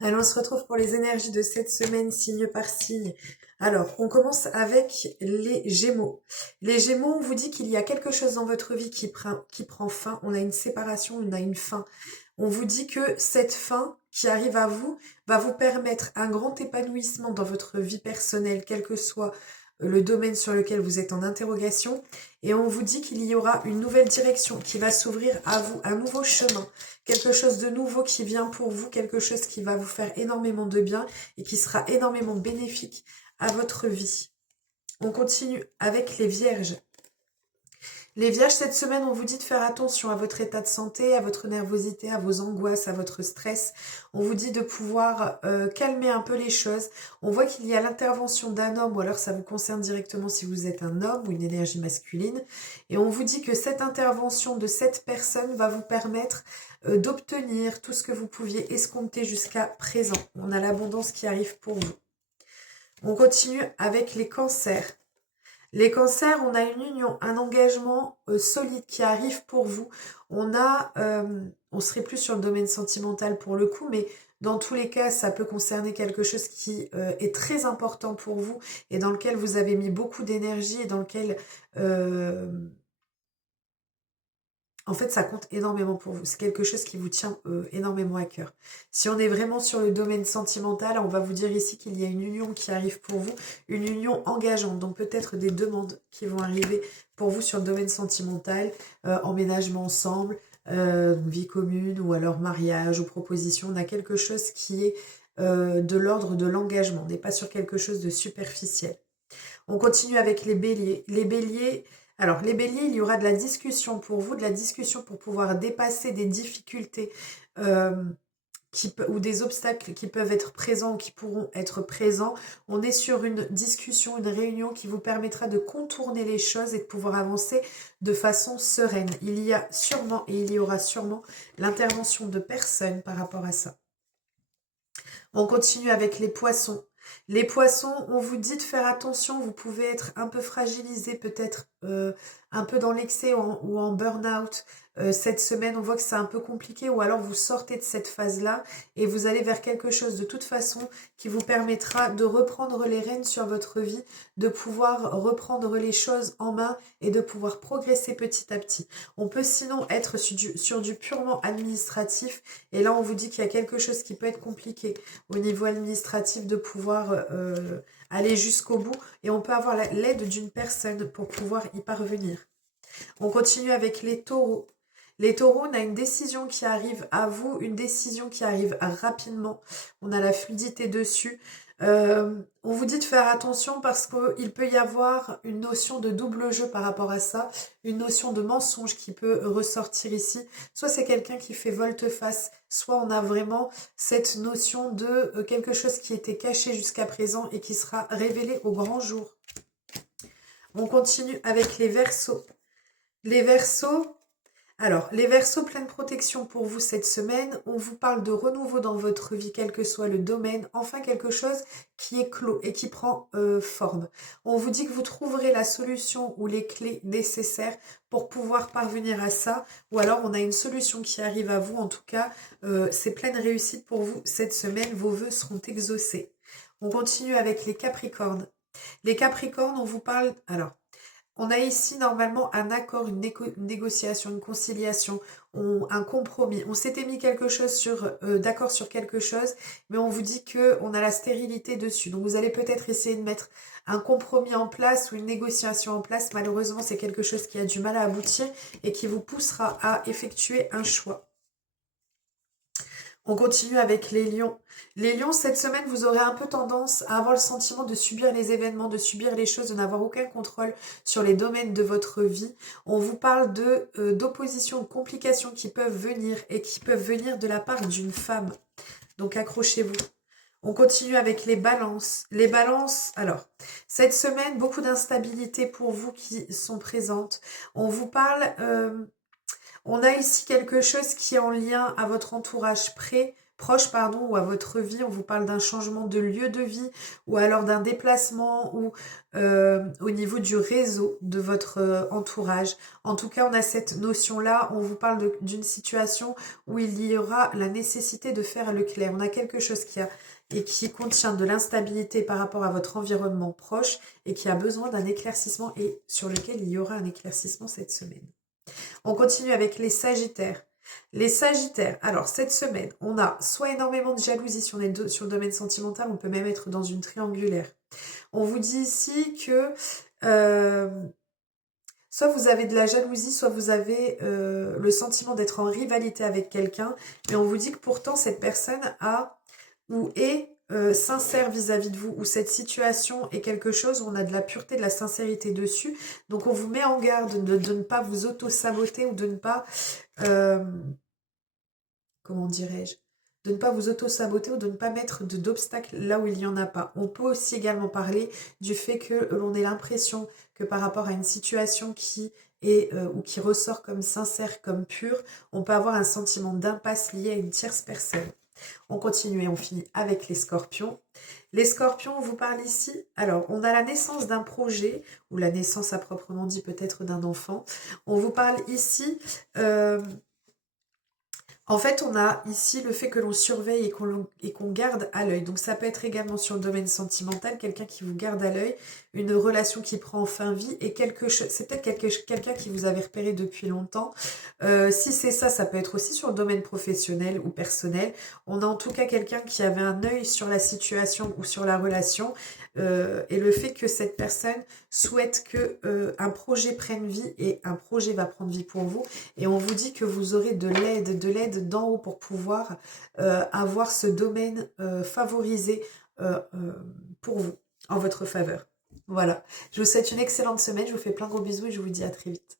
Alors, on se retrouve pour les énergies de cette semaine, signe par signe. Alors, on commence avec les Gémeaux. Les Gémeaux, on vous dit qu'il y a quelque chose dans votre vie qui prend fin. On a une séparation, on a une fin. On vous dit que cette fin qui arrive à vous va vous permettre un grand épanouissement dans votre vie personnelle, quel que soit le domaine sur lequel vous êtes en interrogation. Et on vous dit qu'il y aura une nouvelle direction qui va s'ouvrir à vous, un nouveau chemin, quelque chose de nouveau qui vient pour vous, quelque chose qui va vous faire énormément de bien et qui sera énormément bénéfique à votre vie. On continue avec les Vierges. Les Vierges, cette semaine, on vous dit de faire attention à votre état de santé, à votre nervosité, à vos angoisses, à votre stress. On vous dit de pouvoir calmer un peu les choses. On voit qu'il y a l'intervention d'un homme, ou alors ça vous concerne directement si vous êtes un homme ou une énergie masculine. Et on vous dit que cette intervention de cette personne va vous permettre d'obtenir tout ce que vous pouviez escompter jusqu'à présent. On a l'abondance qui arrive pour vous. On continue avec les cancers. Les cancers, on a une union, un engagement solide qui arrive pour vous. On serait plus sur le domaine sentimental pour le coup, mais dans tous les cas, ça peut concerner quelque chose qui est très important pour vous et dans lequel vous avez mis beaucoup d'énergie et dans lequel euh, en fait, ça compte énormément pour vous. C'est quelque chose qui vous tient énormément à cœur. Si on est vraiment sur le domaine sentimental, on va vous dire ici qu'il y a une union qui arrive pour vous, une union engageante. Donc peut-être des demandes qui vont arriver pour vous sur le domaine sentimental, emménagement ensemble, vie commune ou alors mariage ou proposition. On a quelque chose qui est de l'ordre de l'engagement. On n'est pas sur quelque chose de superficiel. On continue avec les béliers. Les béliers, alors les béliers, il y aura de la discussion pour vous, de la discussion pour pouvoir dépasser des difficultés euh, ou des obstacles qui peuvent être présents ou qui pourront être présents. On est sur une discussion, une réunion qui vous permettra de contourner les choses et de pouvoir avancer de façon sereine. Il y a sûrement et il y aura sûrement l'intervention de personnes par rapport à ça. On continue avec les poissons. Les poissons, on vous dit de faire attention, vous pouvez être un peu fragilisé, peut-être un peu dans l'excès ou en burn-out. Cette semaine, on voit que c'est un peu compliqué ou alors vous sortez de cette phase-là et vous allez vers quelque chose de toute façon qui vous permettra de reprendre les rênes sur votre vie, de pouvoir reprendre les choses en main et de pouvoir progresser petit à petit. On peut sinon être sur du purement administratif et là on vous dit qu'il y a quelque chose qui peut être compliqué au niveau administratif de pouvoir aller jusqu'au bout et on peut avoir l'aide d'une personne pour pouvoir y parvenir. On continue avec les taureaux. Les taureaux, on a une décision qui arrive à vous, une décision qui arrive rapidement. On a la fluidité dessus. On vous dit de faire attention parce qu'il peut y avoir une notion de double jeu par rapport à ça, une notion de mensonge qui peut ressortir ici. Soit c'est quelqu'un qui fait volte-face, soit on a vraiment cette notion de quelque chose qui était caché jusqu'à présent et qui sera révélé au grand jour. On continue avec les Verseaux. Les Verseaux, alors, les Verseaux, pleine protection pour vous cette semaine. On vous parle de renouveau dans votre vie, quel que soit le domaine. Enfin, quelque chose qui est clos et qui prend forme. On vous dit que vous trouverez la solution ou les clés nécessaires pour pouvoir parvenir à ça. Ou alors, on a une solution qui arrive à vous. En tout cas, c'est pleine réussite pour vous cette semaine. Vos vœux seront exaucés. On continue avec les Capricornes. Les Capricornes, on vous parle... Alors, on a ici normalement un accord, une négociation, une conciliation, un compromis. On s'était mis quelque chose d'accord sur quelque chose, mais on vous dit que on a la stérilité dessus. Donc vous allez peut-être essayer de mettre un compromis en place ou une négociation en place. Malheureusement, c'est quelque chose qui a du mal à aboutir et qui vous poussera à effectuer un choix. On continue avec les lions. Les lions, cette semaine, vous aurez un peu tendance à avoir le sentiment de subir les événements, de subir les choses, de n'avoir aucun contrôle sur les domaines de votre vie. On vous parle d'oppositions, de complications qui peuvent venir et qui peuvent venir de la part d'une femme. Donc accrochez-vous. On continue avec les balances. Les balances, alors, cette semaine, beaucoup d'instabilité pour vous qui sont présentes. On vous parle... on a ici quelque chose qui est en lien à votre entourage près, proche, pardon, ou à votre vie. On vous parle d'un changement de lieu de vie ou alors d'un déplacement ou au niveau du réseau de votre entourage. En tout cas, on a cette notion-là. On vous parle d'une situation où il y aura la nécessité de faire le clair. On a quelque chose qui contient de l'instabilité par rapport à votre environnement proche et qui a besoin d'un éclaircissement et sur lequel il y aura un éclaircissement cette semaine. On continue avec les Sagittaires. Les Sagittaires, alors cette semaine, on a soit énormément de jalousie sur le domaine sentimental, on peut même être dans une triangulaire. On vous dit ici que soit vous avez de la jalousie, soit vous avez le sentiment d'être en rivalité avec quelqu'un, mais on vous dit que pourtant cette personne a ou est sincère vis-à-vis de vous, ou cette situation est quelque chose où on a de la pureté, de la sincérité dessus. Donc on vous met en garde de ne pas vous auto-saboter ou de ne pas, comment dirais-je, de ne pas vous auto-saboter ou de ne pas mettre d'obstacles là où il n'y en a pas. On peut aussi également parler du fait que l'on ait l'impression que par rapport à une situation qui est ou qui ressort comme sincère, comme pure, on peut avoir un sentiment d'impasse lié à une tierce personne. On continue et on finit avec les Scorpions. Les Scorpions, on vous parle ici. Alors, on a la naissance d'un projet, ou la naissance à proprement dit peut-être d'un enfant. On vous parle ici... en fait, on a ici le fait que l'on surveille et qu'on garde à l'œil. Donc, ça peut être également sur le domaine sentimental, quelqu'un qui vous garde à l'œil, une relation qui prend fin vie et c'est peut-être quelqu'un qui vous avait repéré depuis longtemps. Si c'est ça, ça peut être aussi sur le domaine professionnel ou personnel. On a en tout cas quelqu'un qui avait un œil sur la situation ou sur la relation. Et le fait que cette personne souhaite que un projet prenne vie et un projet va prendre vie pour vous. Et on vous dit que vous aurez de l'aide d'en haut pour pouvoir avoir ce domaine favorisé pour vous, en votre faveur. Voilà, je vous souhaite une excellente semaine, je vous fais plein de gros bisous et je vous dis à très vite.